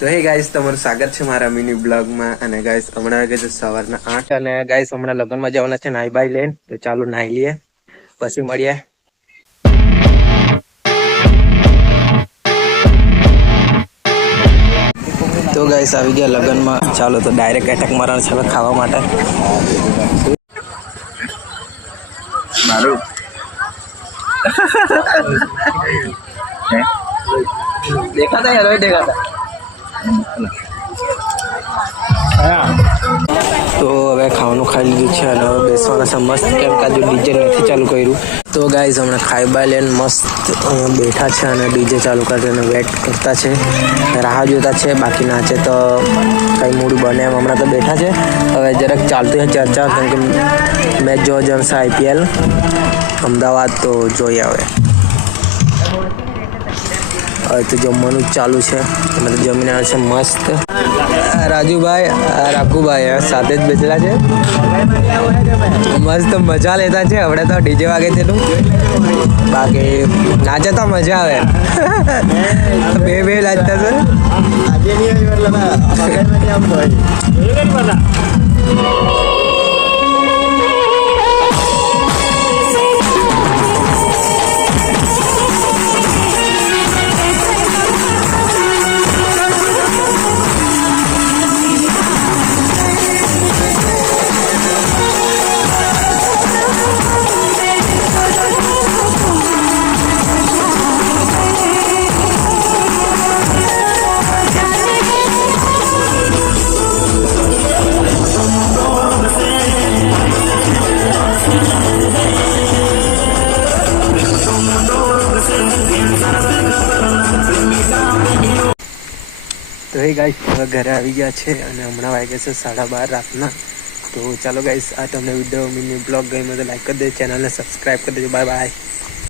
તો હે ગાઈસ, તમારું સ્વાગત છે મારા મિની બ્લોગમાં. અને ગાઈસ હમણાં વાગે છે સવારના 8 અને ગાઈસ હમણાં લગ્નમાં જવાના છે નાઈ બાઈ લઈને. તો ચાલો નાઈ લઈએ પછી મળીએ. તો ગાઈસ આવી ગયા લગ્નમાં. ચાલો તો ડાયરેક્ટ એટેક મારવાનું છે હવે ખાવા માટે. મારું દેખાતા યાર, દેખાતા. તો હવે ખાવાનું ખાઈ લીધું છે અને હવે બેસવાના છે મસ્ત, કેમ કે આજે ડીજે નથી ચાલુ કર્યું. તો ગાઈઝ હમણાં ખાઈ બાઈ લઈને મસ્ત બેઠા છે અને ડીજે ચાલુ કરી અને વેટ કરતા છે, રાહ જોતા છે. બાકી નાચે તો કંઈ મૂડ બને એમ. હમણાં તો બેઠા છે, હવે જરાક ચાલતી છે ચર્ચા, કેમ કે મેચ જોવા જશે IPL અમદાવાદ. તો જોઈએ હવે તો જમવાનું ચાલુ છે. અમે તો જમીને આવે છે મસ્ત. રાજુભાઈ રાખુભાઈ સાથે જ બેસેલા છે, મસ્ત મજા લેતા છે. હમણાં તો ડીજે વાગે તેનું, બાકી નાચે તો મજા આવે. બે નાચતા છે. તો એ ગાઈસ હવે ઘરે આવી ગયા છે અને હમણાં વાગ્યા છે 12:30 રાતના. તો ચાલો ગાઈસ, આ તમને વિડીયો મિની બ્લોગ ગમ્યો તો લાઈક કરી દેજો, ચેનલને સબસ્ક્રાઈબ કરી દેજો. Bye bye.